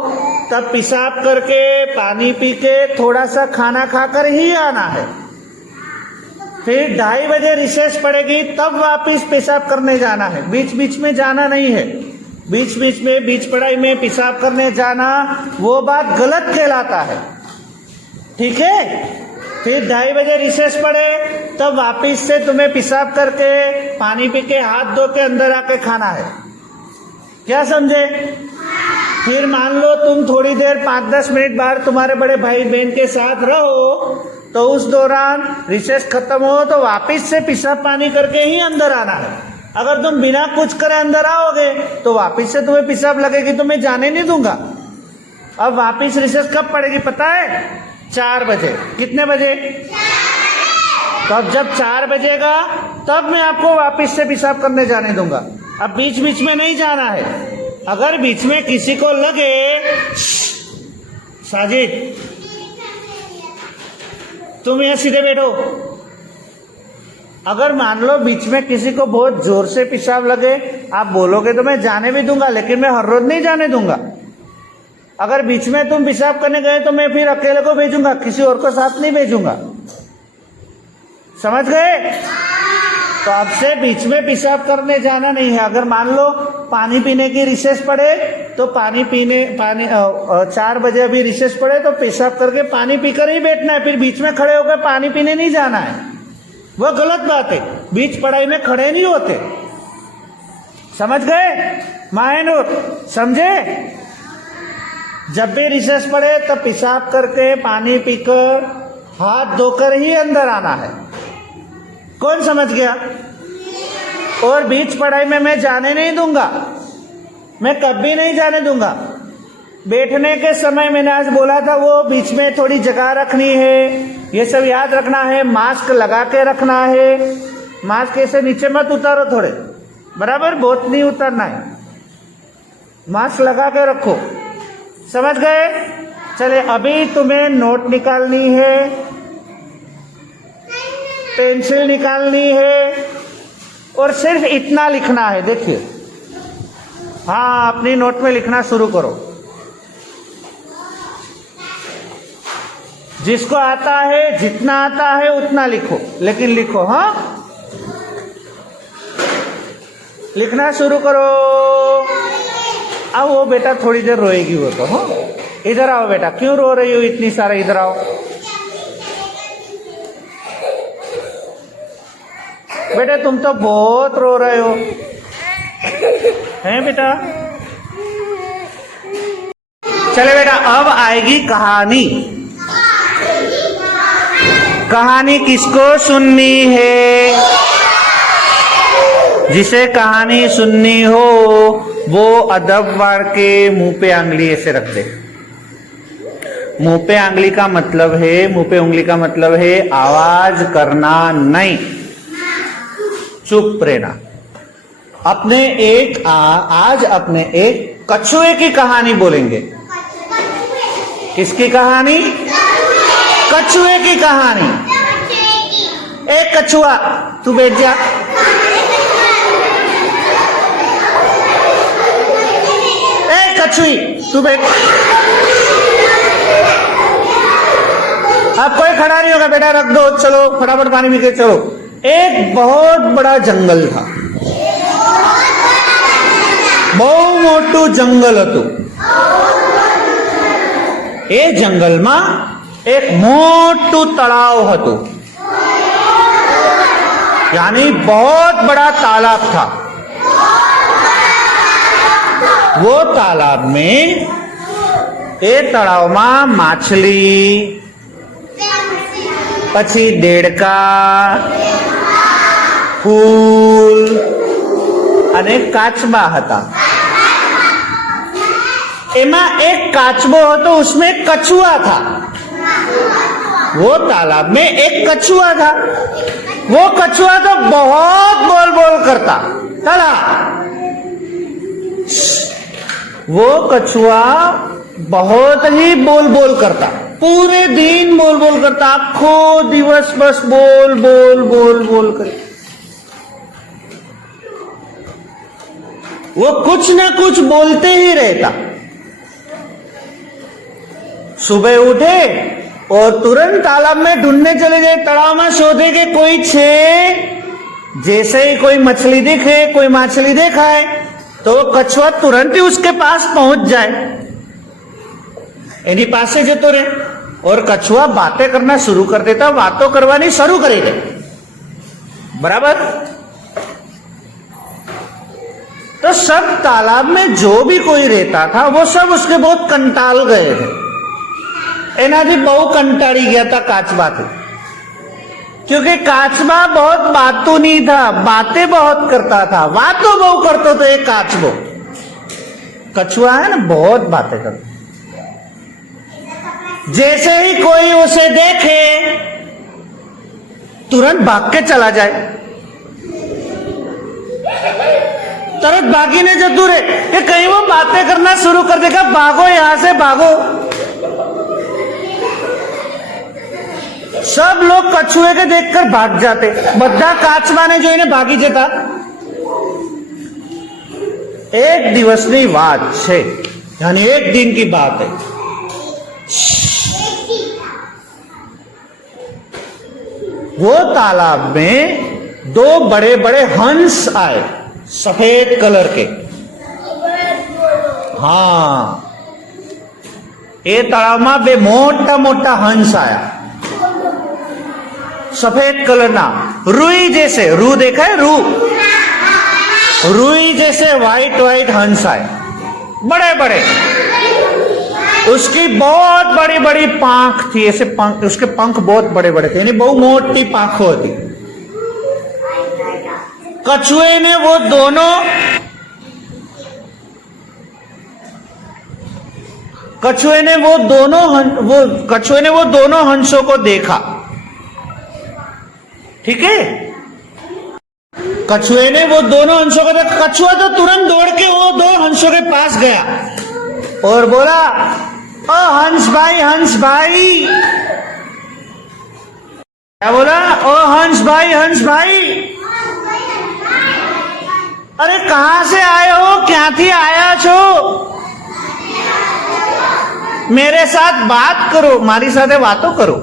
तब पेशाब करके, पानी पी के, थोड़ा सा खाना खाकर ही आना है। फिर 2:30 बजे रिसेस पड़ेगी, तब वापिस पेशाब करने जाना है। बीच बीच में जाना नहीं है। बीच पढ़ाई में पेशाब करने जाना, वो बात गलत कहलाता है। ठीक है? फिर 2:30 बजे रिसेस पड़े, तब वापिस से तुम्हें पेशाब करके, पानी पी के, हाथ धो के अंदर आके खाना है। क्या समझे? फिर मान लो तुम थोड़ी देर 5-10 मिनट बाहर तुम्हारे बड़े भाई बहन के साथ रहो, तो उस दौरान रिसेस खत्म हो तो वापिस से पेशाब पानी करके ही अंदर आना है। अगर तुम बिना कुछ करे अंदर आओगे, तो वापिस से तुम्हें पेशाब लगेगी, तो मैं जाने नहीं दूंगा। अब वापिस रिसेस कब पड़ेगी पता है? 4 बजे। कितने बजे? तब जब 4 बजेगा, तब मैं आपको वापिस से पेशाब करने जाने दूंगा। अब बीच बीच में नहीं जाना है। अगर बीच में किसी को लगे, साजिद तुम यहाँ सीधे बैठो, अगर मान लो बीच में किसी को बहुत जोर से पेशाब लगे, आप बोलोगे तो मैं जाने भी दूंगा, लेकिन मैं हर रोज नहीं जाने दूंगा। अगर बीच में तुम पेशाब करने गए, तो मैं फिर अकेले को भेजूंगा, किसी और को साथ नहीं भेजूंगा। समझ गए? तो अब से बीच में पेशाब करने जाना नहीं है। अगर मान लो पानी पीने की रिसेस पड़े, तो 4 बजे अभी रिसेस पड़े, तो पेशाब करके पानी पीकर ही बैठना है। फिर बीच में खड़े होकर पानी पीने नहीं जाना है, वो गलत बात है। बीच पढ़ाई में खड़े नहीं होते। समझ गए मायनूर? समझे? जब भी रिसेस पड़े, तब पेशाब करके, पानी पीकर, हाथ धोकर ही अंदर आना है। कौन समझ गया? और बीच पढ़ाई में मैं जाने नहीं दूंगा, मैं कभी नहीं जाने दूंगा। बैठने के समय मैंने आज बोला था, वो बीच में थोड़ी जगह रखनी है, ये सब याद रखना है। मास्क लगा के रखना है। मास्क ऐसे नीचे मत उतारो, थोड़े बराबर, बहुत नहीं उतारना है। मास्क लगा के रखो। समझ गए? चले, अभी तुम्हें नोट निकालनी है, पेंसिल निकालनी है, और सिर्फ इतना लिखना है। देखिए, हाँ, अपनी नोट में लिखना शुरू करो। जिसको आता है, जितना आता है उतना लिखो, लेकिन लिखो। हाँ, लिखना शुरू करो। अब वो बेटा थोड़ी देर रोएगी वो तो। हाँ, इधर आओ बेटा, क्यों रो रही हो इतनी सारा? इधर आओ बेटा, तुम तो बहुत रो रहे हो, हैं बेटा? चले बेटा, अब आएगी कहानी। कहानी किसको सुननी है? जिसे कहानी सुननी हो, वो अदब वार के मुंह पे आंगली ऐसे रख दे। मुंह पे आंगली का मतलब है, मुंह पे उंगली का मतलब है आवाज करना नहीं, चुप रहना। आज अपने एक कछुए की कहानी बोलेंगे। किसकी कहानी? कछुए की कहानी। एक कछुआ, तू बैठ जा। एक कछुई, तू बैठ। अब कोई खड़ा नहीं होगा बेटा, रख दो, चलो फटाफट पानी पी के चलो। एक बहुत बड़ा जंगल था, बहु मोटू जंगल હતું। એ જંગલમાં એક મોટું તળાવ હતું, यानी बहुत बड़ा तालाब था। वो तालाब में, ए तળાવ में माछली, પછી દેડકા, फूल અને કાચબા હતા। एमा एक काचबो હતો, उसमें एक कछुआ था। वो तालाब में एक कछुआ था। वो कछुआ तो बहुत बोल बोल करता। चला, वो कछुआ बहुत ही बोल बोल करता, पूरे दिन बोल बोल करता, आखो दिवस बस बोल बोल बोल बोल कर। वो कुछ ना कुछ बोलते ही रहता। सुबह उठे और तुरंत तालाब में ढूंढने चले गए, तालाब में शोधे के कोई छे। जैसे ही कोई मछली दिखे, कोई मछली देखा है तो कछुआ तुरंत ही उसके पास पहुंच जाए, एनी पासे जतो रहे और कछुआ बातें करना शुरू कर देता, बातों करवानी शुरू करी दे। बराबर? तो सब तालाब में जो भी कोई रहता था वो सब उसके बहुत कंटाल गए थे। एनाथी बहु कंटाड़ी गया था काचबा थे, क्योंकि काचबा बहुत बातू नहीं था, बातें बहुत करता था, बातों बहु करतो तो एक काचबो। कछुआ है ना, बहुत बातें करता। जैसे ही कोई उसे देखे तुरंत भाग के चला जाए, तुरंत भागीने जतू रे कि कहीं वो बातें करना शुरू कर देगा, भागो यहां से भागो। सब लोग कछुए के देखकर भाग जाते, बद्धा काचबा ने जो इन्हें भागी जता। एक दिवसनी बात है, यानी एक दिन की बात है। वो तालाब में दो बड़े बड़े हंस आए, सफेद कलर के। हाँ, ये तालाब में बे मोटा मोटा हंस आया, सफेद कलर ना, रुई जैसे, रू देखा है, रू, रुई जैसे व्हाइट व्हाइट हंस आए, बड़े बड़े। उसकी बहुत बड़ी बड़ी पांख थी, ऐसे पंख, उसके पंख बहुत बड़े बड़े थे, यानी बहुत मोटी पांखों होती। कछुए ने वो दोनों हंसों को देखा। ठीक है, कछुए ने वो दोनों हंसों को देखा। कछुआ तो तुरंत दौड़ के वो दो हंसों के पास गया और बोला, ओ हंस भाई, हंस भाई। क्या बोला? ओ हंस भाई, हंस भाई। अरे कहां से आए हो, क्या थी आया छो? मेरे साथ बात करो, मारी साथे बातों करो।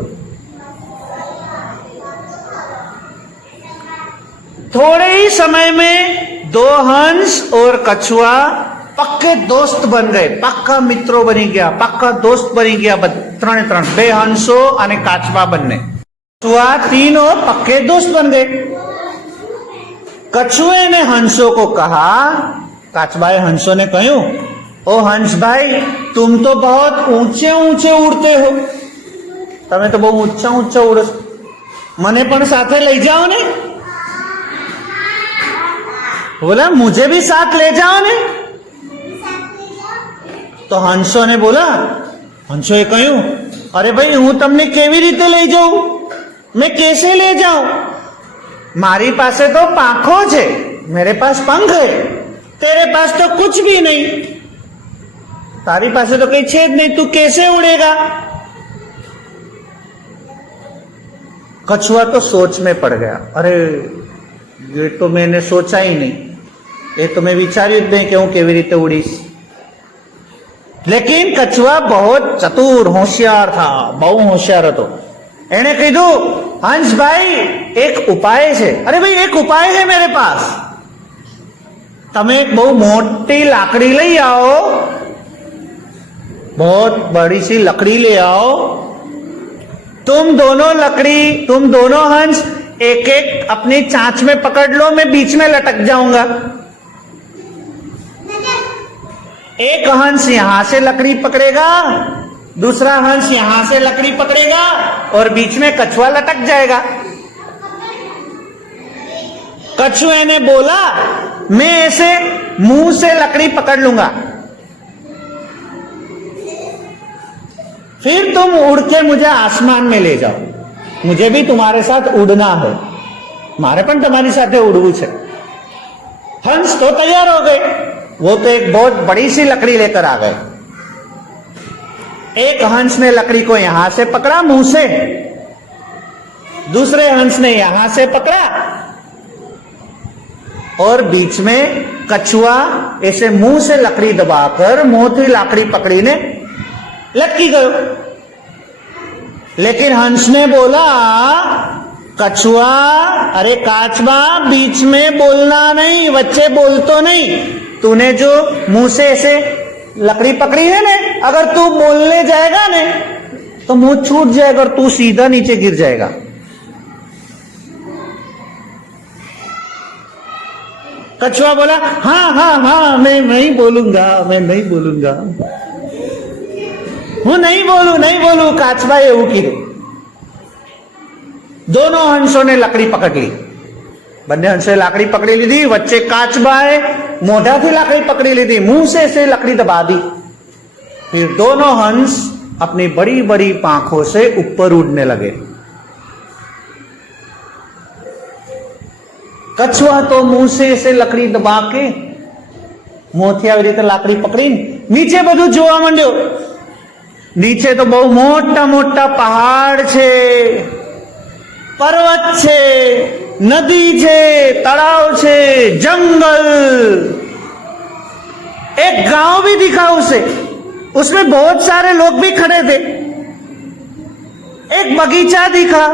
थोड़े ही समय में दो हंस और कछुआ पक्के दोस्त बन गए, पक्का मित्रों बनी गया, पक्का दोस्त बनी गया। त्रण त्रण बे हंसो અને કાચબા બંને, कछुआ तीनों पक्के दोस्त बन गए। कछुए ने हंसों को कहा, काचबाए हंसों ने कहूं, ओ हंस भाई, तुम तो बहुत ऊंचे ऊंचे उड़ते हो, તમે તો બહુ ઊંચા ઊંચા ઉડો છો, મને પણ સાથે લઈ જાઓ ને। बोला मुझे भी साथ ले जाओ ने। तो हंसो ने बोला, हंसोए કહ્યું, અરે ભાઈ હું તમને કેવી રીતે લઈ જાઉં? मैं कैसे ले जाऊं? मारी पासे तो પાંખો છે, मेरे पास पंख है, तेरे पास तो कुछ भी नहीं, तारी पासे तो कहीं छेद नहीं, तू कैसे उड़ेगा? कछुआ तो सोच में पड़ गया, अरे ये तो मैंने सोचा ही नहीं, ये तो मैं विचार्યું જ नहीं कि હું કેવી રીતે ઉડીશ. लेकिन कछुआ बहुत चतुर होशियार था, बहु होशियार હતો. एने કીધું, हंस भाई एक उपाय है. अरे भाई एक उपाय है मेरे पास, તમે एक बहु मोटी लाकड़ी लई आओ, बहुत बड़ी सी लकड़ी ले आओ, तुम दोनों हंस एक एक अपनी चांच में पकड़ लो, मैं बीच में लटक जाऊंगा. एक हंस यहां से लकड़ी पकड़ेगा, दूसरा हंस यहां से लकड़ी पकड़ेगा और बीच में कछुआ लटक जाएगा. कछुए ने बोला, मैं ऐसे मुंह से लकड़ी पकड़ लूंगा, फिर तुम उड़ के मुझे आसमान में ले जाओ, मुझे भी तुम्हारे साथ उड़ना है, मारे पण तुम्हारी साथे उड़वू छे. हंस तो तैयार हो गए, वो तो एक बहुत बड़ी सी लकड़ी लेकर आ गए. एक हंस ने लकड़ी को यहां से पकड़ा मुंह से, दूसरे हंस ने यहां से पकड़ा और बीच में कछुआ ऐसे मुंह से लकड़ी दबाकर मोटी लाकड़ी पकड़ीने लटकी गयो. लेकिन हंस ने बोला, कछुआ अरे काचबा बीच में बोलना नहीं, वच्चे बोलतो नहीं, तूने जो मुंह से ऐसे लकड़ी पकड़ी है ने, अगर तू बोलने जाएगा ने तो मुंह छूट जाएगा और तू सीधा नीचे गिर जाएगा. कछुआ बोला, हाँ हाँ हाँ मैं नहीं बोलूंगा, मैं नहीं बोलूंगा, હું નહીં બોલું. કાચબાએ એવું કીધું. दोनों हंसों ने लकड़ी पकड़ ली, બંને હંસે લાકડી પકડી લીધી, વચ્ચે કાચબાએ મોઢાથી લાકડી પકડી લીધી, मुंह से ऐसे लकड़ी दबा दी. फिर दोनों हंस अपनी बड़ी बड़ी પાંખों से ऊपर उड़ने लगे. कछुआ तो मुंह से ऐसे लकड़ी दबा के મોંથી આવી રીતે લાકડી પકડીને નીચે બધું જોવા માંડ્યો. નીચે તો બહુ મોટા મોટા પહાડ છે, पर्वत છે, नदी છે, तलाव છે, जंगल, एक गांव भी दिखा उसे, उसमें बहुत सारे लोग भी खड़े थे. एक बगीचा दिखा,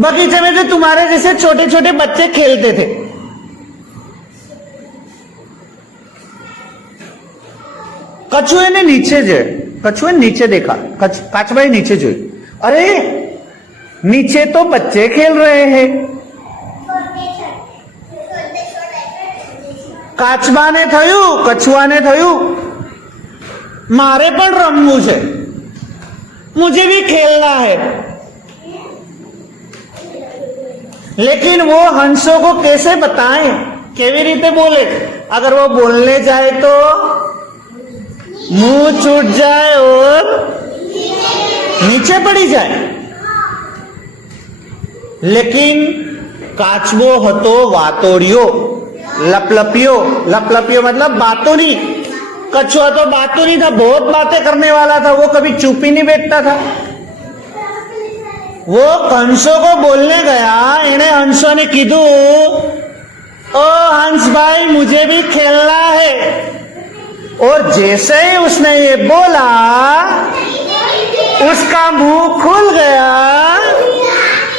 बगीचे में तो तुम्हारे जैसे छोटे छोटे बच्चे खेलते थे. कछुए ने नीचे देखा, काचबाई नीचे જોઈ, अरे नीचे तो बच्चे खेल रहे हैं. કાચબાને થયું, કછુઆને થયું, મારે પણ રમવું છે, मुझे भी खेलना है. लेकिन वो हंसों को कैसे बताएं, केवी रीते बोले? अगर वो बोलने जाए तो मुंह छूट जाए और नीचे पड़ी जाए. लेकिन काचबो હતો વાતોડિયો, लपलपियो. लपलपियो मतलब बातों नहीं. कछुआ तो बातों नहीं था, बहुत बातें करने वाला था, वो कभी चुप ही नहीं बैठता था. वो हंसों को बोलने गया, इन्हें हंसों ने कीधु, ओ हंस भाई मुझे भी खेलना है. और जैसे ही उसने ये बोला, उसका मुंह खुल गया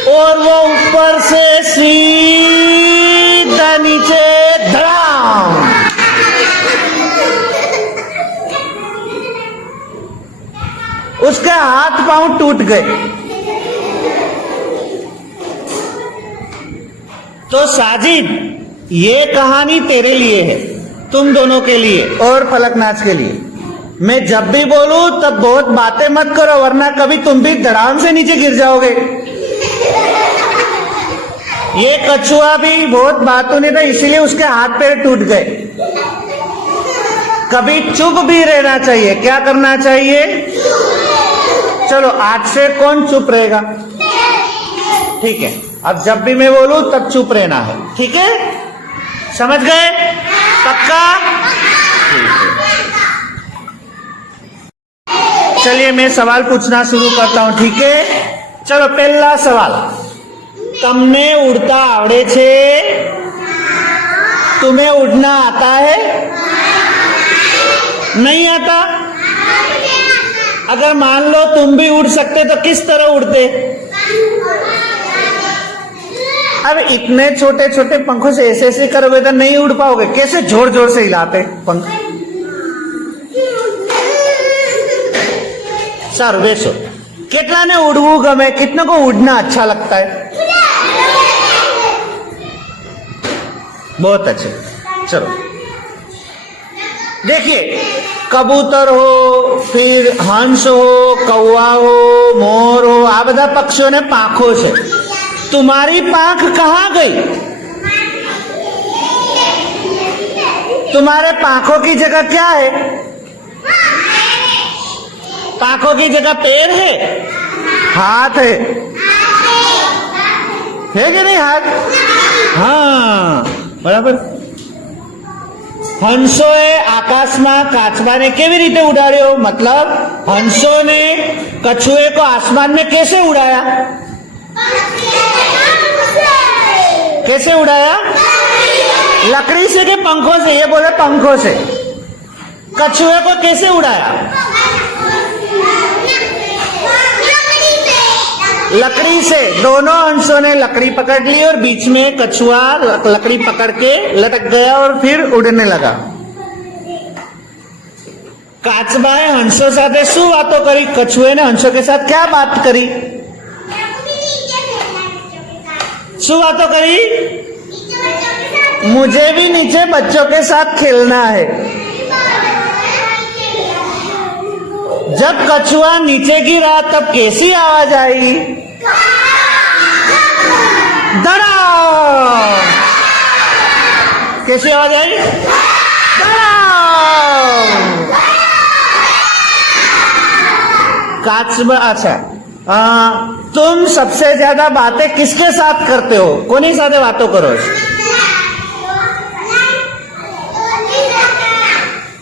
और वो ऊपर से सीधा नीचे धड़ाम. उसके हाथ पांव टूट गए. तो साजिद, ये कहानी तेरे लिए है, तुम दोनों के लिए और फलकनाज के लिए. मैं जब भी बोलूं तब बहुत बातें मत करो, वरना कभी तुम भी धड़ाम से नीचे गिर जाओगे. ये कछुआ भी बहुत बातों नहीं था, इसीलिए उसके हाथ पैर टूट गए. कभी चुप भी रहना चाहिए। क्या करना चाहिए? चलो आज से कौन चुप रहेगा? ठीक है, अब जब भी मैं बोलूं तब चुप रहना है। ठीक है, समझ गए? पक्का? ठीक है, चलिए मैं सवाल पूछना शुरू करता हूं। ठीक है, चलो पहला सवाल, તમને उड़ता आवड़े छे? तुम्हें उड़ना आता है? नहीं आता? अगर मान लो तुम भी उड़ सकते तो किस तरह उड़ते? अब इतने छोटे छोटे पंखों से ऐसे ऐसे करोगे तो नहीं उड़ पाओगे। कैसे जोर जोर से हिलाते पंख। सारू बेसो। કેટલાને ઉડવું ગમે? कितने को उड़ना अच्छा लगता है? बहुत अच्छे। चलो देखिए, कबूतर हो, फिर हंस हो, कौवा हो, मोर हो, आ બધા પક્ષીઓને પાંખો છે। तुम्हारी પાંખ कहाँ गई? तुम्हारे પાંખों की जगह क्या है? પાંખों की जगह पैर है, हाथ है कि नहीं? हाथ, हाँ बराबर। હંસોએ આકાશમાં કાચબાને કેવી રીતે ઉડાડ્યો? मतलब હંસોને कछुए को आसमान में कैसे उड़ाया? कैसे उड़ाया? लकड़ी से के पंखों से? ये बोले पंखों से। कछुए को कैसे उड़ाया? लकड़ी से। दोनों हंसों ने लकड़ी पकड़ ली और बीच में कछुआ लकड़ी पकड़ के लटक गया और फिर उड़ने लगा। काचबाए हंसों साथे શું વાતો કરી? कछुए ने हंसों के साथ क्या बात करी? શું વાતો કરી? मुझे भी नीचे बच्चों के साथ खेलना है। जब कछुआ नीचे गिरा तब कैसी आवाज आई? धड़ाम। कैसी आवाज आई? धड़ाम। काचबा, अच्छा तुम सबसे ज्यादा बातें किसके साथ करते हो? कोनी साथे बातों करो?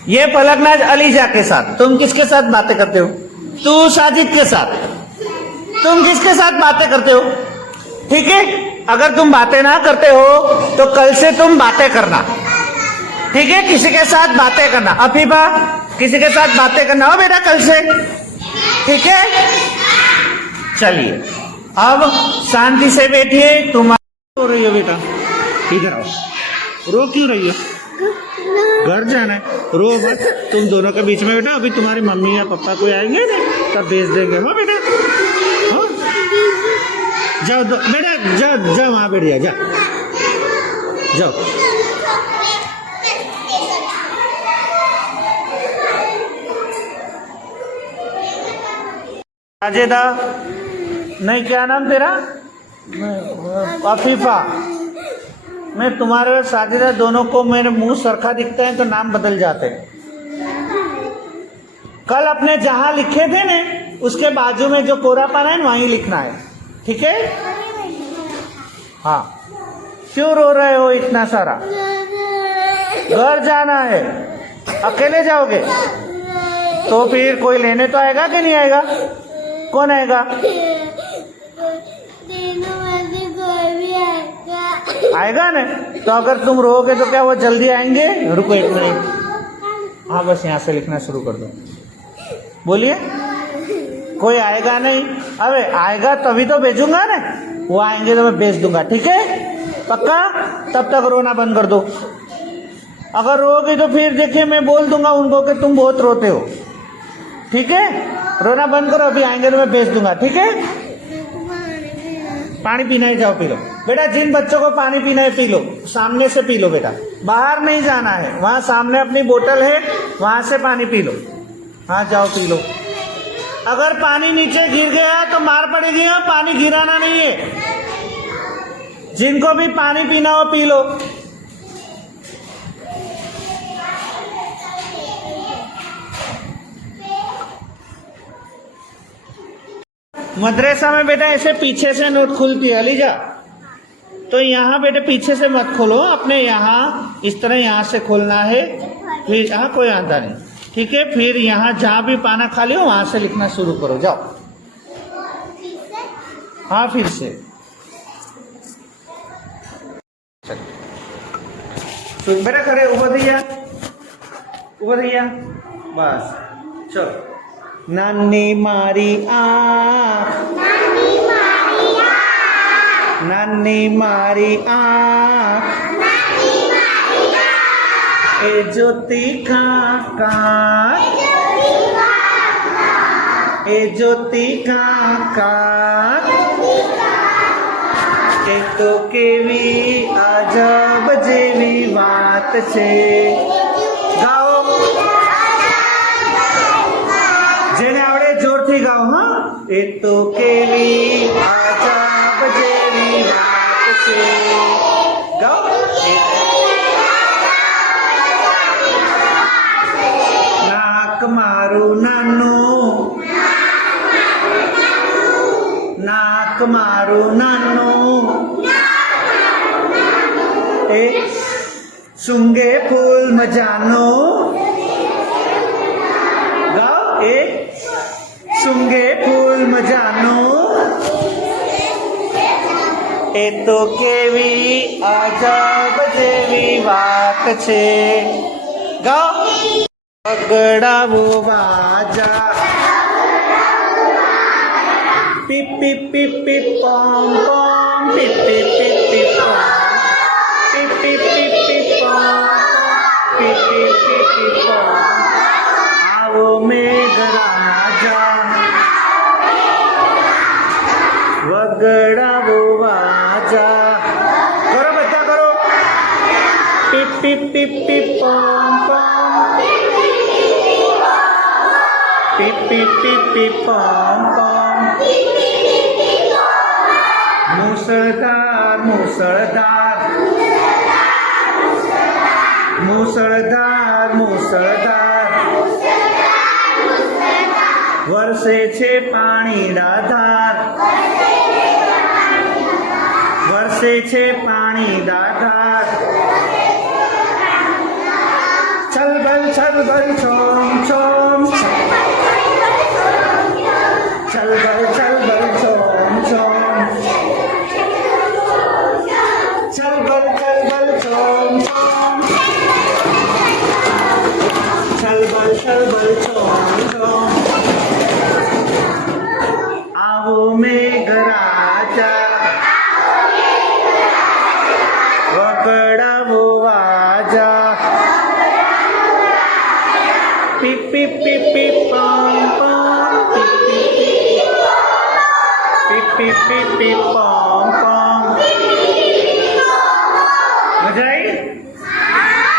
ये पलकनाज अलीजा के साथ। तुम किसके साथ बातें करते हो? तू साजिद के साथ। तुम किसके साथ बातें करते हो? ठीक है, अगर तुम बातें ना करते हो तो कल से तुम बातें करना। ठीक है, किसी के साथ बातें करना। अफीफा, किसी के साथ बातें करना हो बेटा कल से। ठीक है, चलिए अब शांति से बैठिए। तुम रो रही हो बेटा? इधर आओ। रो क्यों रही हो? घर जाना है, रो मत। तुम दोनों के बीच में बेटा अभी तुम्हारी मम्मी या पापा कोई आएंगे ना तब भेज देंगे। हाँ बेटा, हाँ जाओ बेटा, जाओ जाओ वहाँ बैठ जा, जाओ। साजिदा, नहीं क्या नाम तेरा? अफीफा। मैं तुम्हारे और साजिदा दोनों को मेरे मुंह सरखा दिखता है तो नाम बदल जाते हैं। कल अपने जहां लिखे थे ना उसके बाजू में जो कोरा पाना है वहीं लिखना है। ठीक है? हाँ। क्यों रो रहे हो इतना सारा? घर जाना है। अकेले जाओगे तो फिर कोई लेने तो आएगा कि नहीं आएगा? कौन आएगा? आएगा ना? तो अगर तुम रोओगे तो क्या वो जल्दी आएंगे? रुको एक मिनट। हाँ बस यहाँ से लिखना शुरू कर दो। बोलिए। कोई आएगा नहीं? अबे आएगा तभी तो भेजूंगा ना। वो आएंगे तो मैं भेज दूंगा। ठीक है? पक्का? तब तक रोना बंद कर दो। अगर रोओगे तो फिर देखिए मैं बोल दूंगा उनको कि तुम बहुत रोते हो। ठीक है? रोना बंद करो, अभी आएंगे तो मैं भेज दूंगा। ठीक है? पानी पीना है, जाओ पी लो बेटा। जिन बच्चों को पानी पीना है पी लो, सामने से पी लो बेटा, बाहर नहीं जाना है। वहां सामने अपनी बोतल है, वहां से पानी पी लो। हाँ जाओ पी लो। अगर पानी नीचे गिर गया तो मार पड़ेगी। हाँ, पानी गिराना नहीं है। जिनको भी पानी पीना हो पी लो। मदरसा में बेटा ऐसे पीछे से नोट खुलती है अलीजा, तो यहाँ बेटे पीछे से मत खोलो, अपने यहाँ इस तरह यहाँ से खोलना है, फिर यहाँ कोई आता नहीं, ठीक है। फिर यहाँ जहाँ भी पाना खाली हो वहाँ से लिखना शुरू करो, जाओ। हाँ फिर से सुन बेटा, खड़े ऊपर दिया, ऊपर दिया, बस चलो। नानी मारी आँख, नानी मारी आँख, ए ज्योति काका, ए ज्योति काका, એ તો કેવી અજબ જેવી વાત છે। ગાઓ, જેને આવડે જોરથી ગાઓ, હા। એ તો કેવી અજબ જેવી વાત છે, ગાઓ। નાક મારું નાનું, નાક મારું નાનું, એ સુંગે ફૂલ મજાનો, ગાઓ। એ સુંગે ફૂલ મજાનો, એ તો કેવી અજબ જેવી વાત છે, ગાઓ। વગડાવો વાજા, પીપ પીપ પીપ પીપ પોમ પોમ, પીપ પીપ પીપ પીપ પોમ, પીપ પીપ પીપ પીપ પોમ, પીપ પીપ પીપ પીપ પોમ। આવો મેઘરાજા, વગડાવો વાજા, કરો બધા કરો। પીપ પીપ પીપ પીપ પોમ પોમ, પીપ પીપ પીપ પીપ પોમ પોમ। મૂસળધાર મૂસળધાર, મૂસળધાર મૂસળધાર, વરસે છે પાણીના ધાર, વરસે છે પાણીના ધાર। છલબલ છલબલ છોમ છોમ, છલબલ છલબલ છોમ છોમ, છલબલ છલબલ છોમ છોમ, છલબલ છલબલ છોમ છોમ। આવો મેઘરાજા, વગડાવો વાજા, પીપ પીપ પીપ પીપ પોમ પોમ, પીપ પીપ પીપ પીપ પોમ પોમ। મજા આવી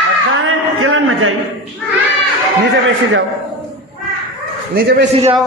બધાને? કેટલાને મજા આવી? નીચે બેસી જાઓ, નીચે બેસી જાઓ।